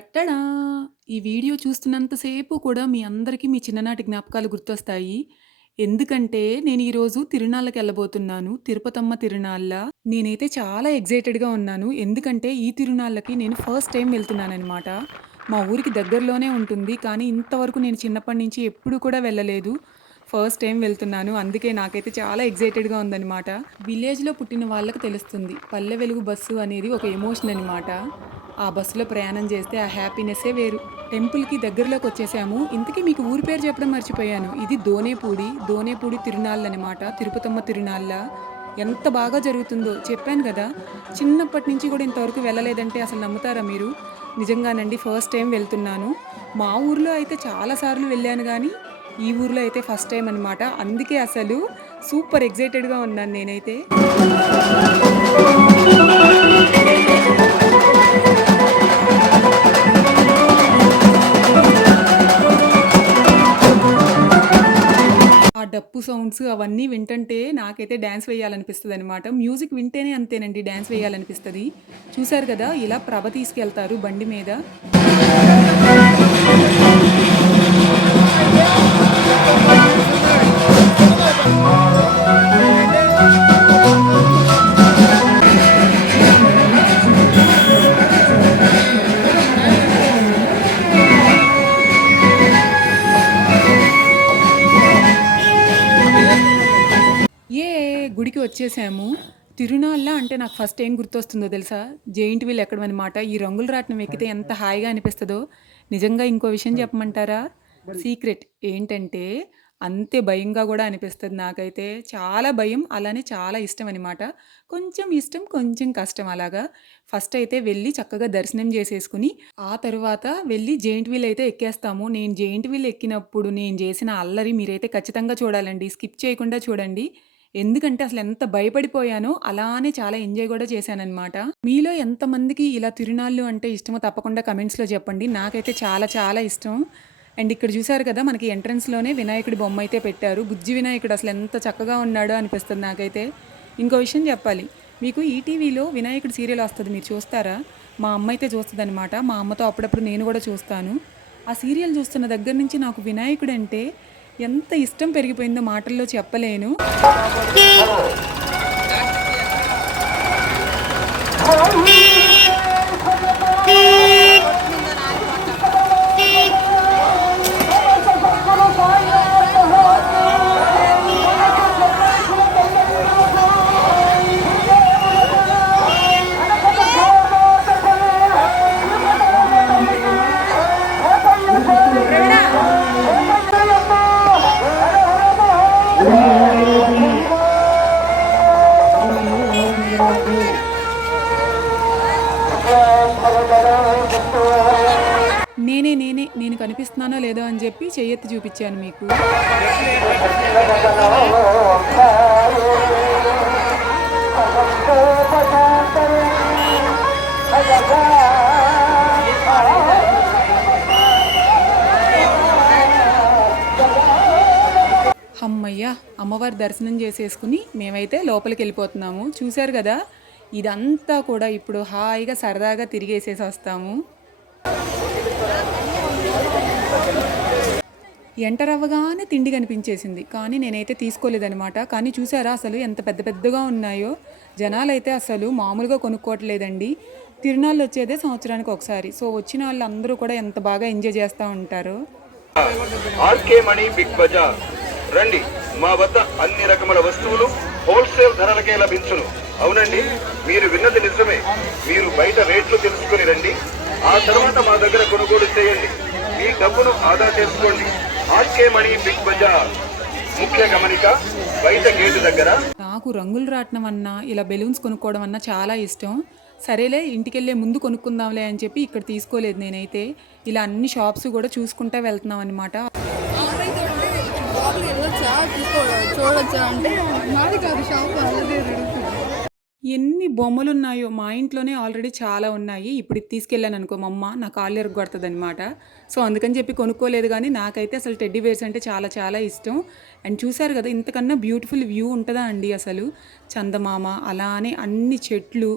టట్టడా! ఈ వీడియో చూస్తున్నంత సేపు కూడా మీ అందరికీ మీ చిన్ననాటి జ్ఞాపకాలు గుర్తొస్తాయి. ఎందుకంటే నేను ఈరోజు తిరునాళ్ళకెళ్ళబోతున్నాను. తిరుపతమ్మ తిరునాళ్ళ. నేనైతే చాలా ఎక్సైటెడ్‌గా ఉన్నాను. ఎందుకంటే ఈ తిరునాళ్ళకి నేను ఫస్ట్ టైమ్ వెళ్తున్నాననమాట. మా ఊరికి దగ్గరలోనే ఉంటుంది. కానీ ఇంతవరకు నేను చిన్నప్పటి నుంచి ఎప్పుడు కూడా వెళ్ళలేదు. ఫస్ట్ టైమ్ వెళ్తున్నాను. అందుకే నాకైతే చాలా ఎక్సైటెడ్‌గా ఉందనమాట. విలేజ్‌లో పుట్టిన వాళ్ళకి తెలుస్తుంది. పల్లె వెలుగు బస్సు అనేది ఒక ఎమోషన్ అనమాట. ఆ బస్సులో ప్రయాణం చేస్తే ఆ హ్యాపీనెస్సే వేరు. టెంపుల్‌కి దగ్గరలోకొచ్చేసాము. ఇంతకీ మీకు ఊరి పేరు చెప్పడం మర్చిపోయాను. ఇది దోనేపూడి. దోనేపూడి తిరునాళ్ళనమాట. తిరుపతమ్మ తిరునాళ్ళ. ఎంత బాగా జరుగుతుందో చెప్పాను గదా! చిన్నప్పటి నుంచి కూడా ఇంతవరకు వెళ్ళలేదంటే అసలు నమ్ముతారా మీరు? నిజంగానండి ఫస్ట్ టైమ్ వెళ్తున్నాను. మా ఊర్లో అయితే చాలా సార్లు వెళ్ళాను గానీ, ఈ ఊర్లో అయితే ఫస్ట్ టైమ్ అనమాట. అందుకే అసలు సూపర్ ఎక్సైటెడ్‌గా ఉన్నాను నేనైతే. ఆ డప్పు సౌండ్స్ అవన్నీ వింటంటే నాకైతే డాన్స్ వేయాలనిపిస్తదనమాట. మ్యూజిక్ వింటేనే అంతేనండి డాన్స్ వేయాలనిపిస్తది. చూసారు గదా! ఇలా ప్రభ తీసుకెళ్తారు బండి మీద. గుడికి వచ్చేసాము. తిరునాళ్ళ అంటే నాకు ఫస్ట్ ఏం గుర్తొస్తుందో తెలుసా? జెయింట్ వీల్ ఎక్కడమనమాట. ఈ రంగుల రాట్నం ఎక్కితే ఎంత హాయిగా అనిపిస్తదో. నిజంగా ఇంకో విషయం చెప్పమంటారా? సీక్రెట్ ఏంటంటే అంతే భయంగా గూడా అనిపిస్తది నాకైతే. చాలా భయం, అలానే చాలా ఇష్టం అనమాట. కొంచెం ఇష్టం, కొంచెం కష్టం అలాగా. ఫస్ట్ అయితే వెళ్ళి చక్కగా దర్శనం చేసేసుకొని, ఆ తరువాత వెళ్ళి జెయింట్ వీల్ అయితే ఎక్కేస్తాము. నేను జెయింట్ వీల్ ఎక్కినప్పుడు నేను చేసిన అల్లరి మీరైతే ఖచ్చితంగా చూడాలండి. స్కిప్ చేయకుండా చూడండి. ఎందుకంటే అసలెంత భయపడిపోయానో, అలానే చాలా ఎంజాయ్ గూడా చేశాననమాట. మీలో ఎంతమందికి ఇలా తిరునాళ్ళు అంటే ఇష్టమో తప్పకుండా కమెంట్స్‌లో చెప్పండి. నాకైతే చాలా చాలా ఇష్టం. అండ్ ఇక్కడ చూసారు కదా! మనకి ఎంట్రన్స్‌లోనే వినాయకుడి బొమ్మయితే పెట్టారు. బుజ్జి వినాయకుడు అసలెంత చక్కగా ఉన్నాడో అనిపిస్తది నాకైతే. ఇంకో విషయం చెప్పాలి. మీకు ఈటీవీలో వినాయకుడి సీరియల్ వస్తది. మీరు చూస్తారా? మా అమ్మ అయితే చూస్తదనమాట. మా అమ్మతో అప్పుడప్పుడు నేను గూడా చూస్తాను. ఆ సీరియల్ చూస్తున్న దగ్గర నుంచి నాకు వినాయకుడంటే ఎంత ఇష్టం పెరిగిపోయిందో మాటల్లో చెప్పలేను. నేను కనిపిస్తున్నానో లేదో అని చెప్పి చెయ్యెత్తి చూపించాను మీకు. హమ్మయ్య! అమ్మవారి దర్శనం చేసేసుకుని మేమైతే లోపలికెళ్ళిపోతున్నాము. చూసారు గదా! ఇదంతా కూడా ఇప్పుడు హాయిగా సరదాగా తిరిగేసేసి వస్తాము. ఎంటర్ అవ్వగానే తిండి కనిపించేసింది. కానీ నేనైతే తీసుకోలేదనమాట. కానీ చూసారా అసలు ఎంత పెద్ద పెద్దగా ఉన్నాయో. జనాలైతే అసలు మామూలుగా కొనుక్కోవట్లేదండి. తిరునాళ్ళు వచ్చేదే సంవత్సరానికి ఒకసారి. సో వచ్చిన వాళ్ళందరూ కూడా ఎంత బాగా ఎంజాయ్ చేస్తూ ఉంటారో. ఆర్కే మణి బిగ్ బజార్ రండి. మా వద్ద అన్ని రకముల వస్తువులు హోల్సేల్ ధరలకే లభించును. అవునండి, మీరు విన్నది నిజమే. మీరు బయట రేట్లు తెలుసుకుని రండి. ఆ తర్వాత మా దగ్గర కొనుగోలు చేయండి. మీ డబ్బును ఆదా చేసుకోండి. ఆర్కే మణి బిగ్ బజార్. ముఖ్య గమనిక, బయట గేటు దగ్గర. నాకు రంగులు రాట్నం అన్నా ఇలా బెలూన్స్ కొనుక్కోవడం అన్నా చాలా ఇష్టం. సరేలే ఇంటికెళ్ళే ముందు కొనుక్కుందాంలే అని చెప్పి ఇక్కడ తీసుకోలేదు నేనైతే. ఇలా అన్ని షాప్స్ కూడా చూసుకుంటా వెళ్తున్నాం అనమాట. చూడొచ్చా అంటే మాది కాదు షాప్ అలాగే ఎన్ని బొమ్మలున్నాయో మా ఇంట్లోనే ఆల్రెడీ చాలా ఉన్నాయి. ఇప్పుడు ఇది తీసుకెళ్ళాననుకో మా అమ్మ నా కాళ్ళు ఇరగ్గొడతదనమాట. సో, అందుకని చెప్పి కొనుక్కోలేదు గానీ నాకైతే అసలు టెడ్డీ బేర్స్ అంటే చాలా చాలా ఇష్టం. అండ్ చూసారు గదా! ఇంతకన్నా బ్యూటిఫుల్ వ్యూ ఉంటదా అండి అసలు. చందమామ అలానే అన్ని చెట్లు,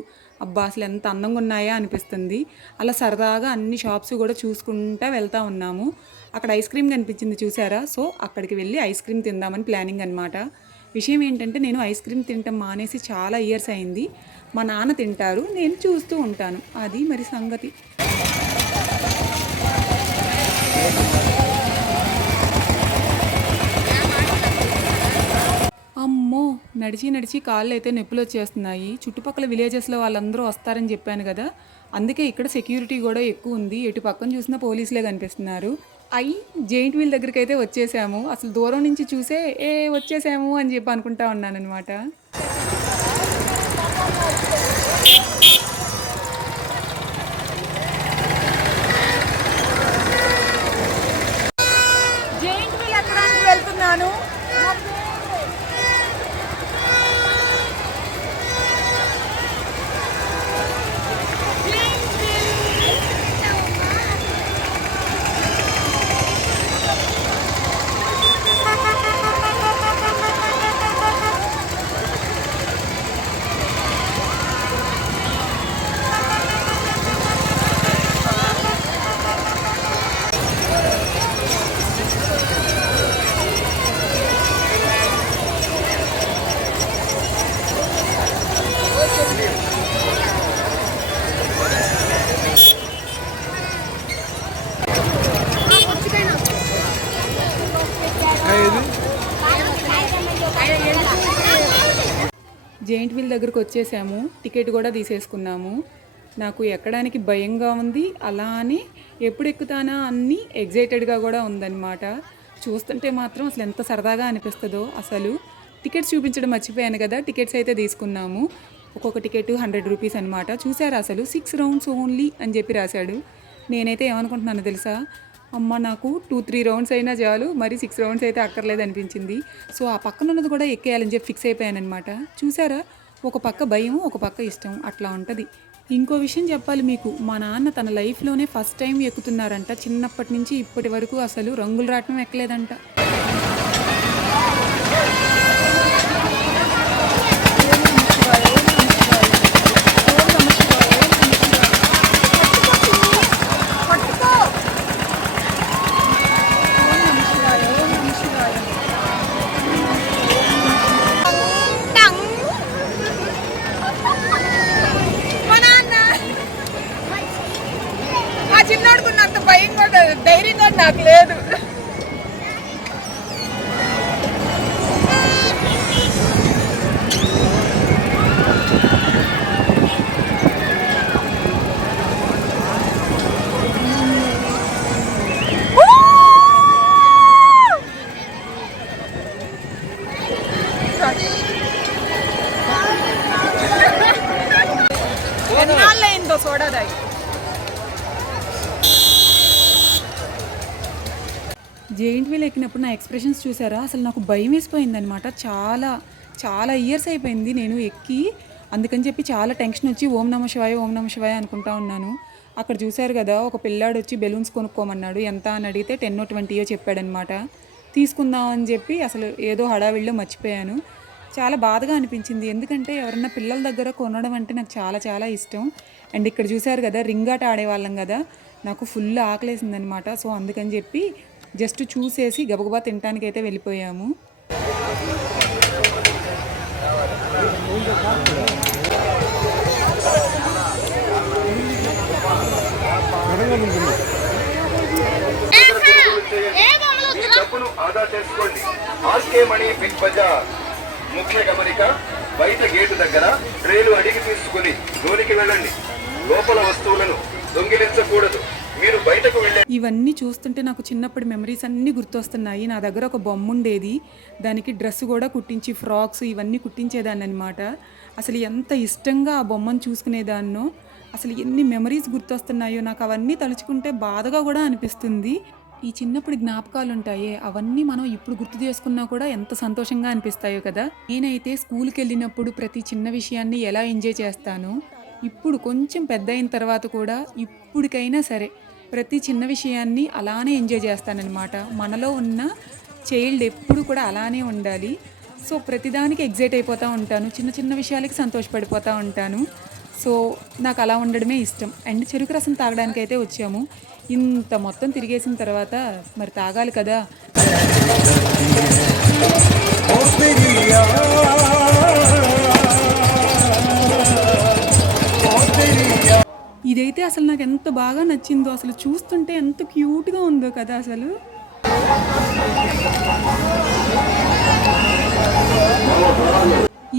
అబ్బా అసలు ఎంత అందంగా ఉన్నాయా అనిపిస్తుంది. అలా సరదాగా అన్ని షాప్స్ కూడా చూసుకుంటా వెళ్తూ ఉన్నాము. అక్కడ ఐస్ క్రీమ్ కనిపించింది చూసారా, సో అక్కడికి వెళ్ళి ఐస్ క్రీమ్ తిందామని ప్లానింగ్ అనమాట. విషయం ఏంటంటే నేను ఐస్ క్రీమ్ తినటం మానేసి చాలా ఇయర్స్ అయింది. మా నాన్న తింటారు, నేను చూస్తూ ఉంటాను. అది మరి సంగతి. అమ్మో, నడిచి నడిచి కాళ్ళు అయితే నొప్పులు వచ్చేస్తున్నాయి. చుట్టుపక్కల విలేజెస్లో వాళ్ళందరూ వస్తారని చెప్పాను కదా, అందుకే ఇక్కడ సెక్యూరిటీ కూడా ఎక్కువ ఉంది. ఎటు పక్కన చూసినా పోలీసులే కనిపిస్తున్నారు. జెయింట్ వీల్ దగ్గరికి అయితే వచ్చేసాము. అసలు దూరం నుంచి చూసే వచ్చేసాము అని చెప్పి అనుకుంటా ఉన్నాను అనమాట. జెయింట్ వీల్ ఎక్కడానికి వెళ్తున్నాను. జెయింట్ వీల్ దగ్గరకు వచ్చేసాము. టికెట్ కూడా తీసేసుకున్నాము. నాకు ఎక్కడానికి భయంగా ఉంది, అలా అని ఎప్పుడు ఎక్కుతానా అన్నీ ఎగ్జైటెడ్గా కూడా ఉందన్నమాట. చూస్తుంటే మాత్రం అసలు ఎంత సరదాగా అనిపిస్తుందో. అసలు టికెట్స్ చూపించడం మర్చిపోయాను కదా, టికెట్స్ అయితే తీసుకున్నాము. ఒక్కొక్క టికెట్ 100 రూపీస్ అనమాట. చూసారా, అసలు 6 రౌండ్స్ ఓన్లీ అని చెప్పి రాశాడు. నేనైతే ఏమనుకుంటున్నాను తెలుసా, అమ్మ నాకు 2-3 రౌండ్స్ అయినా చాలు, మరి 6 రౌండ్స్ అయితే అక్కర్లేదు అనిపించింది. సో ఆ పక్కన ఉన్నది కూడా ఎక్కేయాలని చెప్పి ఫిక్స్ అయిపోయాను అనమాట. చూసారా, ఒక పక్క భయం, ఒక పక్క ఇష్టం, అట్లా ఉంటుంది. ఇంకో విషయం చెప్పాలి మీకు, మా నాన్న తన లైఫ్లోనే ఫస్ట్ టైం ఎక్కుతున్నారంట. చిన్నప్పటి నుంచి ఇప్పటి వరకు అసలు రంగులు రాట్నం ఎక్కలేదంట. చిన్నోడుకున్నంత భయం కూడా ధైర్యం కూడా నాకు లేదు. ఎన్నాళ్ళయిందో చూడదాయి. జెయింట్ వీల్ ఎక్కినప్పుడు నా ఎక్స్ప్రెషన్స్ చూసారా, అసలు నాకు భయం వేసిపోయిందనమాట. చాలా చాలా ఇయర్స్ అయిపోయింది నేను ఎక్కి, అందుకని చెప్పి చాలా టెన్షన్ వచ్చి ఓం నమ శివాయ ఓం నమ శివాయ అనుకుంటా ఉన్నాను. అక్కడ చూశారు కదా, ఒక పిల్లాడు వచ్చి బెలూన్స్ కొనుక్కోమన్నాడు. ఎంత అని అడిగితే 10 20 చెప్పాడనమాట. తీసుకుందామని చెప్పి అసలు ఏదో హడావిడిలో మర్చిపోయాను. చాలా బాధగా అనిపించింది, ఎందుకంటే ఎవరన్నా పిల్లల దగ్గర కొనడం అంటే నాకు చాలా చాలా ఇష్టం. అండ్ ఇక్కడ చూశారు కదా, రింగ్ ఆట ఆడేవాళ్ళం కదా, నాకు ఫుల్ ఆకలేసిందనమాట. సో అందుకని చెప్పి జస్ట్ చూసేసి గబగబా తినడానికి అయితే వెళ్ళిపోయాము. మీ డబ్బును ఆదా చేసుకోండి. RK money Big Bazaar. ముఖ్య గమనిక, బయట గేటు దగ్గర ట్రేలు అడిగి తీసుకుని లోనికి వెళ్ళండి. లోపల వస్తువులను దొంగిలించకూడదు. మీరు బయటకు వెళ్ళే ఇవన్నీ చూస్తుంటే నాకు చిన్నప్పటి మెమరీస్ అన్నీ గుర్తొస్తున్నాయి. నా దగ్గర ఒక బొమ్మ ఉండేది, దానికి డ్రెస్ కూడా కుట్టించి ఫ్రాక్స్ ఇవన్నీ కుట్టించేదాన్ని అనమాట. అసలు ఎంత ఇష్టంగా ఆ బొమ్మను చూసుకునేదాన్నో, అసలు ఎన్ని మెమరీస్ గుర్తొస్తున్నాయో నాకు. అవన్నీ తలుచుకుంటే బాధగా కూడా అనిపిస్తుంది. ఈ చిన్నప్పుడు జ్ఞాపకాలు ఉంటాయే, అవన్నీ మనం ఇప్పుడు గుర్తు చేసుకున్నా కూడా ఎంత సంతోషంగా అనిపిస్తాయో కదా. నేనైతే స్కూల్కి వెళ్ళినప్పుడు ప్రతి చిన్న విషయాన్ని ఎలా ఎంజాయ్ చేస్తానో, ఇప్పుడు కొంచెం పెద్ద అయిన తర్వాత కూడా ఇప్పటికైనా సరే ప్రతి చిన్న విషయాన్ని అలానే ఎంజాయ్ చేస్తానన్నమాట. మనలో ఉన్న చైల్డ్ ఎప్పుడు కూడా అలానే ఉండాలి. సో ప్రతిదానికి ఎగ్జైట్ అయిపోతూ ఉంటాను, చిన్న చిన్న విషయాలకి సంతోషపడిపోతూ ఉంటాను. సో నాకు అలా ఉండడమే ఇష్టం. అండ్ చెరుకు రసం తాగడానికైతే వచ్చాము. ఇంత మొత్తం తిరిగేసిన తర్వాత మరి తాగాలి కదా! ఇదైతే అసలు నాకు ఎంత బాగా నచ్చిందో, అసలు చూస్తుంటే ఎంత క్యూట్‌గా ఉందో కదా అసలు.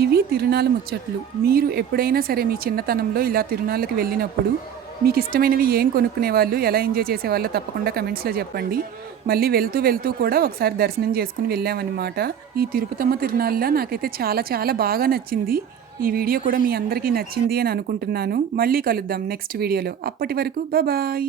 ఇవి తిరునాళ్ళ ముచ్చట్లు. మీరు ఎప్పుడైనా సరే మీ చిన్నతనంలో ఇలా తిరునాళ్ళకి వెళ్ళినప్పుడు మీకు ఇష్టమైనవి ఏం కొనుక్కునేవాళ్ళు, ఎలా ఎంజాయ్ చేసేవాళ్ళో తప్పకుండా కమెంట్స్‌లో చెప్పండి. మళ్ళీ వెళ్తూ వెళ్తూ కూడా ఒకసారి దర్శనం చేసుకొని వెళ్ళామన్నమాట. ఈ తిరుపతమ్మ తిరునాళ్ళ నాకైతే చాలా చాలా బాగా నచ్చింది. ఈ వీడియో కూడా మీ అందరికీ నచ్చింది అని అనుకుంటున్నాను. మళ్ళీ కలుద్దాం నెక్స్ట్ వీడియోలో. అప్పటి వరకు బాయ్.